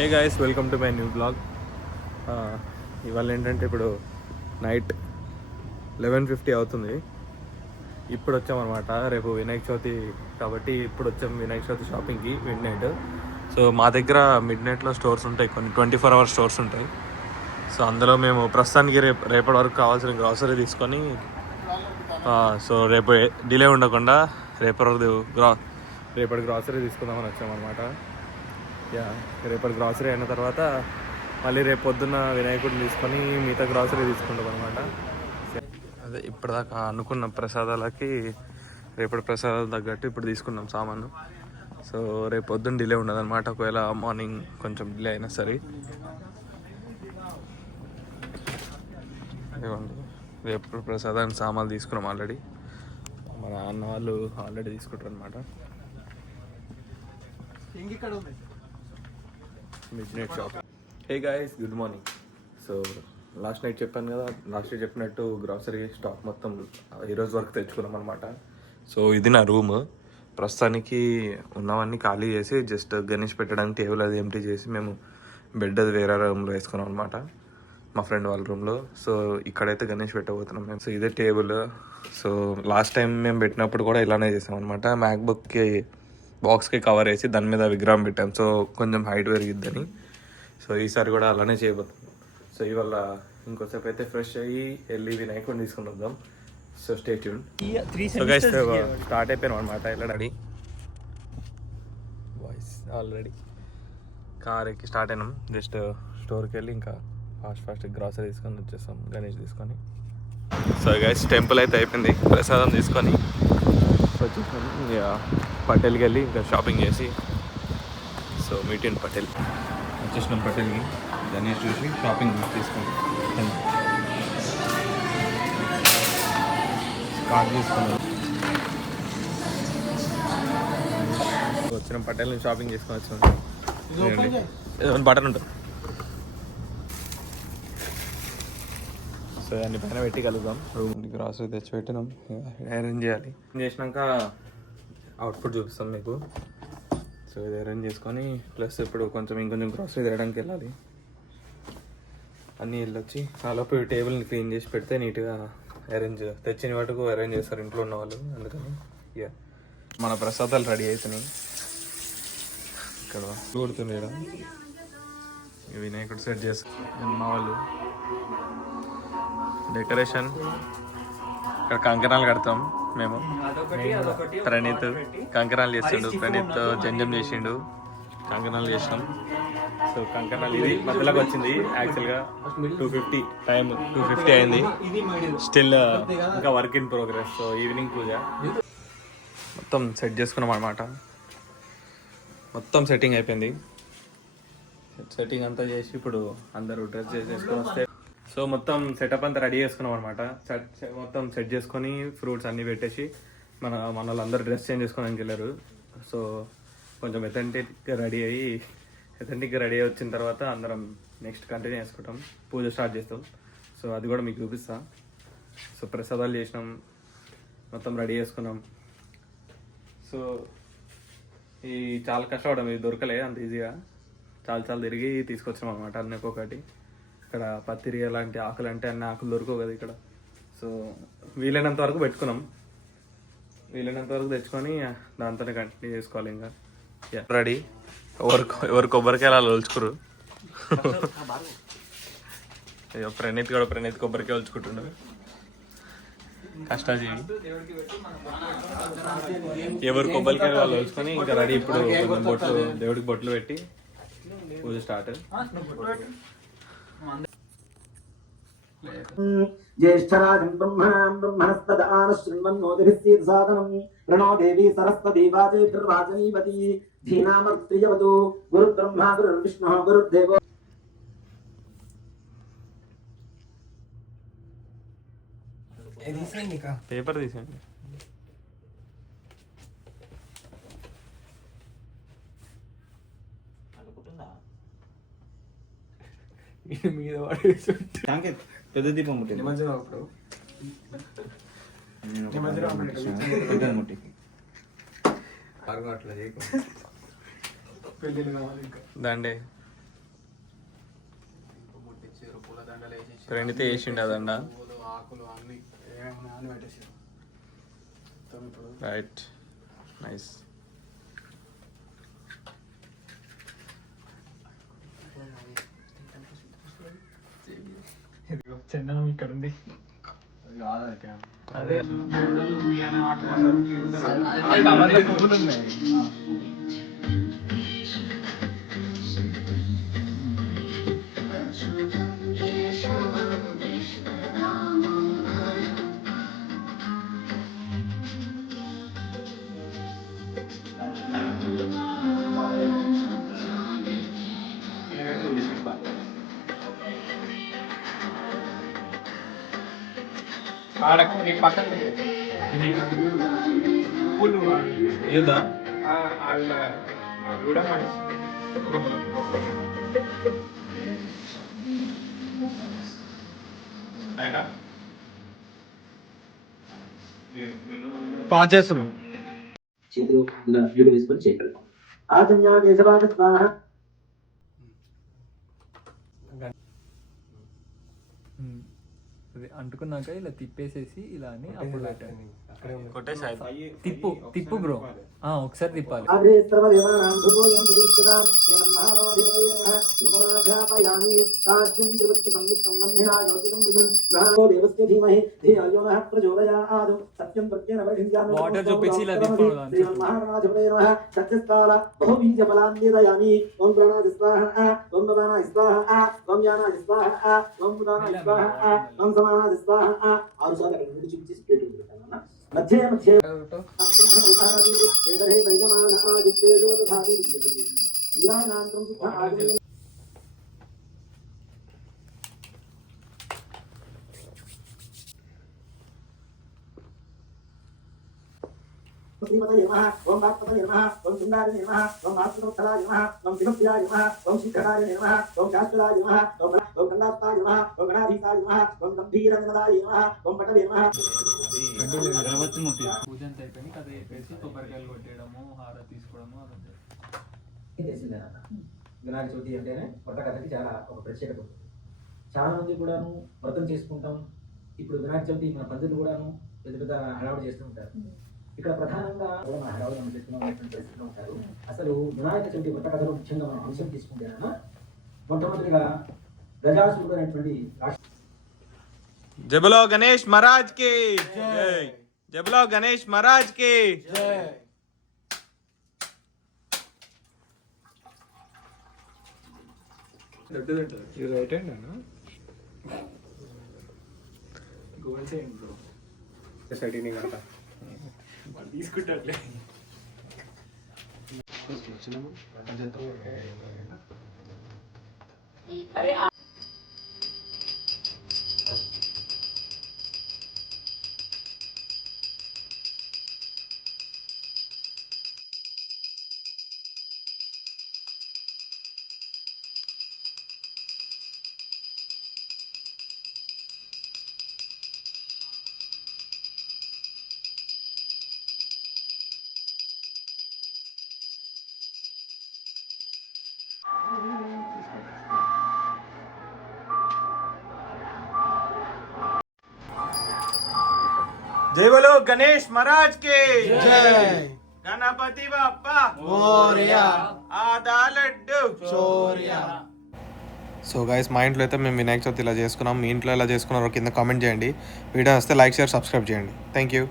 Hey guys, welcome to my new blog. ఇవాళ ఏంటంటే ఇప్పుడు నైట్ 11:50 అవుతుంది. ఇప్పుడు వచ్చామన్నమాట. రేపు వినాయక చవితి కాబట్టి ఇప్పుడు వచ్చాము వినాయక చవితి షాపింగ్కి మిడ్ నైట్. సో మా దగ్గర మిడ్ నైట్లో స్టోర్స్ ఉంటాయి, కొన్ని 24 hours స్టోర్స్ ఉంటాయి. సో అందులో మేము ప్రస్తుతానికి రేపటి వరకు కావాల్సిన గ్రాసరీ తీసుకొని సో రేపు డిలే ఉండకుండా రేపటి గ్రాసరీ తీసుకుందామని వచ్చామన్నమాట. రేపటి గ్రాసరీ అయిన తర్వాత మళ్ళీ రేపు పొద్దున్న వినాయకుడిని తీసుకొని మిగతా గ్రాసరీ తీసుకుంటాం అనమాట. అదే ఇప్పటిదాకా అనుకున్న ప్రసాదాలకి రేపటి ప్రసాదాలు తగ్గట్టు ఇప్పుడు తీసుకున్నాం సామాను. సో రేపు పొద్దున్న డిలే ఉండదు అనమాట, ఒకవేళ మార్నింగ్ కొంచెం డిలే అయినా సరే. ఇవ్వండి, రేపు ప్రసాదానికి సామాన్లు తీసుకున్నాం ఆల్రెడీ. మన అన్న వాళ్ళు ఆల్రెడీ తీసుకుంటారు అనమాట. Mid night shop. Hey guys, good morning. So last night చెప్పాను కదా, లాస్ట్ నైట్ చెప్పినట్టు గ్రాసరీ స్టాక్ మొత్తం ఈరోజు వరకు తెచ్చుకున్నాం అనమాట. సో ఇది నా రూమ్. ప్రస్తుతానికి ఉన్నవన్నీ ఖాళీ చేసి జస్ట్ గణేష్ పెట్టడానికి టేబుల్ అది ఎంటీ చేసి మేము బెడ్ అది వేరే రూమ్లో వేసుకున్నాం అనమాట, మా ఫ్రెండ్ వాళ్ళ రూమ్లో. సో ఇక్కడైతే గణేష్ పెట్టబోతున్నాం మేము. సో ఇదే టేబుల్. సో లాస్ట్ టైం మేము పెట్టినప్పుడు కూడా ఇలానే చేసాం అనమాట. మ్యాక్బుక్కి బాక్స్కి కవర్ వేసి దాని మీద విగ్రహం పెట్టాం, సో కొంచెం హైట్ పెరిగిద్దని. సో ఈసారి కూడా అలానే చేయబోతున్నాం. సో ఇవాళ ఇంకోసేపు అయితే ఫ్రెష్ అయ్యి వెళ్ళి వినాయకుడిని తీసుకుని వద్దాం. So stay tune. So guys, start అయిపోయాం అనమాట. వెళ్ళడాడి వాయిస్ ఆల్రెడీ కార్ ఎక్కి స్టార్ట్ అయినాం. జస్ట్ స్టోర్కి వెళ్ళి ఇంకా ఫాస్ట్ గ్రాసరీ తీసుకొని వచ్చేస్తాం గణేష్ తీసుకొని. సో గైస్, టెంపుల్ అయితే అయిపోయింది, ప్రసాదం తీసుకొని వచ్చేసాం. పటేల్కి వెళ్ళి ఇంకా షాపింగ్ చేసి, సో మీట్ ఇన్ పటేల్ వచ్చేసినాం. పటేల్కి గణేష్ చూసి షాపింగ్ తీసుకున్నాం, కార్డ్ తీసుకున్నాం. వచ్చినాం పటేల్ నుంచి షాపింగ్ చేసుకొని వచ్చినాం. బటన్ ఉంటుంది, సో దాన్ని పైన పెట్టి కలుద్దాం. రూమ్ గ్రాసరీ తెచ్చి పెట్టినాం, అరేంజ్ చేయాలి. చేసినాక అవుట్పుట్ చూపిస్తాం మీకు. సో ఇది అరేంజ్ చేసుకొని ప్లస్ ఇప్పుడు ఇంకొంచెం గ్రాసరీ తేయడానికి వెళ్ళాలి. అన్నీ వెళ్ళొచ్చి ఆలోపు టేబుల్ని క్లీన్ చేసి పెడితే నీట్గా తెచ్చిన వాటికి అరేంజ్ చేస్తారు ఇంట్లో ఉన్న వాళ్ళు. అందుకని మన ప్రసాదాలు రెడీ అవుతున్నాయి. ఇక్కడ కూడుతుంది, వినాయకుడు సెట్ చేస్తారు మా వాళ్ళు. డెకరేషన్ ఇక్కడ కంకణాలు కడతాం మేము. ప్రణీత్ కంకణాలు చేసిండు, ప్రణీత్ జంజం చేసిండు, కంకణాలు చేసినాం. సో కంకణాలు ఇది మధ్యలోకి వచ్చింది. యాక్చువల్గా 2:50 టైం, 2:50 అయింది. స్టిల్ ఇంకా work in progress. So evening puja మొత్తం సెట్ చేసుకున్నాం అనమాట. మొత్తం సెట్టింగ్ అయిపోయింది. సెట్టింగ్ అంతా చేసి ఇప్పుడు అందరూ డ్రెస్ చేసేసుకొని వస్తే, సో మొత్తం సెటప్ అంతా రెడీ చేసుకున్నాం అనమాట. మొత్తం సెట్ చేసుకొని ఫ్రూట్స్ అన్నీ పెట్టేసి మన వాళ్ళందరూ డ్రెస్ చేంజ్ చేసుకోవడానికి వెళ్ళారు. సో కొంచెం ఎథెంటిక్గా రెడీ అయ్యి వచ్చిన తర్వాత అందరం నెక్స్ట్ కంటిన్యూ చేసుకుంటాం, పూజ స్టార్ట్ చేస్తాం. సో అది కూడా మీకు చూపిస్తా. సో ప్రసాదాలు చేసినాం, మొత్తం రెడీ చేసుకున్నాం. సో ఈ చాలా కష్టపడ్డాం, ఇది దొరకలే అంత ఈజీగా. చాలా తిరిగి తీసుకొచ్చాం అనమాట అన్నీ ఒక్కొక్కటి. ఇక్కడ పత్తిరి అలాంటి ఆకులు అంటే అన్ని ఆకులు దొరకవు కదా ఇక్కడ. సో వీలైనంత వరకు పెట్టుకున్నాం, వీలైనంత వరకు తెచ్చుకొని దాంతోనే కంటిన్యూ చేసుకోవాలి. ఇంకా రెడీ. ఎవరు కొబ్బరికాయలు ఒలుచుకురు. ప్రణీత్ కొబ్బరికాయ ఒలుచుకుంటున్నాడు, కష్టాజీవి. ఎవరు కొబ్బరికాయలు వాళ్ళు ఒలుచుకొని ఇంకా రెడీ. ఇప్పుడు దేవుడికి బొట్లు పెట్టి పూజ స్టార్ట్. ज्येष्ठराजं ब्रह्मणस्पदान शृण्वन्नोतिभिः साधनं प्रणो देवी सरस्वती वाचेभिर्वाचनीवती धीनामर्त्रियवतु गुरुब्रह्मा गुरुर्विष्णुः गुरुर्देवो. పేపర్ తీసేయండి. మీద పెద్ద దీపం ముట్టి దండే ప్రణీత వేసిండు అదండ. ఆకులు అన్ని ఏమైనా అని పెట్టేసారు. ఇప్పుడు రైట్, నైస్. చందనం ఇక్కడ ఉంది. అదే పక్కన ఏదా కూడా పాస్ చేస్తున్నాం. చేతిలో ఉన్న వీడు వేసుకొని చేయగలం. ఆచన్యా కేశవాద స్వాహ. అది అంటుకున్నాక ఇలా తిప్పేసేసి ఇలా అని అప్పుడు పెట్టండి. కొట్టేసాయి. తిప్పు బ్రో, ఒకసారి తిప్పాలి. అగ్రే సర్వదేవానాం ధ్రువోయం విదుష్యతాం శ్రీమన్ మహారాజేవైనః ఉపమాఘాపయామి సాధ్యం త్రివత్తు సంయుక్తం వందినా జ్యోతికం బృహన్ గ్రహణో దేవస్య ధీమహి ధియో నః ప్రచోదయాత్ సత్యం ప్రత్యేన వర్ధించామి. వాటర్ చూపించి ఇలా తిప్పాలి. శ్రీమన్ మహారాజేవైనః సత్యస్థాల బహుబీజ బలాన్యేదయామి. ఓం ప్రణాది స్వాహ, ఓం భవానాయ స్వాహ, ఓం యానాయ స్వాహ, ఓం ఉదానాయ స్వాహ, ఓం సమానాయ స్వాహ. ఆరు సార్లు అక్కడ నుండి చూపించి ప్లేట్ పెడతాను. మధ్య మధ్య శ్రీమతయే నమః. ఓం వాక్పతయే నమః. ఓం సుందరాయ నమః. ఓం వాసుదేవాయ నమః. ఓం విముక్తియాయ నమః. ఓం శీఘ్రకాయ నమః. ఓం శాశ్వతాయ నమః. ఓం గంగాస్తాయ నమః. ఓం గణాధీశాయ నమః. ఓం గంభీరనదాయ నమః. ఓం పటవే నమః. పూజ అంతా అయిపోయి కథ చెప్పేసి కొబ్బరికాయలు కొట్టేయడము, హారతి తీసుకోవడము అదంతా. తెలిసిందేనన్న, వినాయక చవితి అంటేనే కొత్త కథకి చాలా ఒక ప్రత్యేకత. చాలా మంది కూడాను వ్రతం చేసుకుంటాం. ఇప్పుడు వినాయక చవితి మన పందులు కూడాను పెద్ద పెద్ద హడావుడి చేస్తూ ఉంటారు. ఇక్కడ ప్రధానంగా మన హడావుడి చేస్తున్నటువంటి పరిస్థితిలో ఉంటారు. అసలు వినాయక చవితి కొత్త కథలో ముఖ్యంగా మనం అంశం తీసుకుంటేనన్న, మొట్టమొదటిగా గజాసురుడు అనేటువంటి జై బోలో గణేష్ మహారాజ్ కి జై. జై బోలో గణేష్ మహారాజ్ కి జై. ఇది రైట్ హ్యాండ్ అన్న గోల్ చేయండి బ్రో. సెటింగ్ అంట తీసుకుంటారులే. జై బోలో గణేష్ మహారాజ్ కి జై. గణపతి బప్పా మోరియా. ఆదా లడ్డు చోరియా. సో గైస్, మా ఇంట్లో అయితే మేము వినాయక చవితి ఇలా చేసుకున్నాం. మీ ఇంట్లో ఎలా చేసుకున్నారో కింద కామెంట్ చేయండి. వీడియో వస్తే లైక్, షేర్, సబ్స్క్రైబ్ చేయండి. Thank you.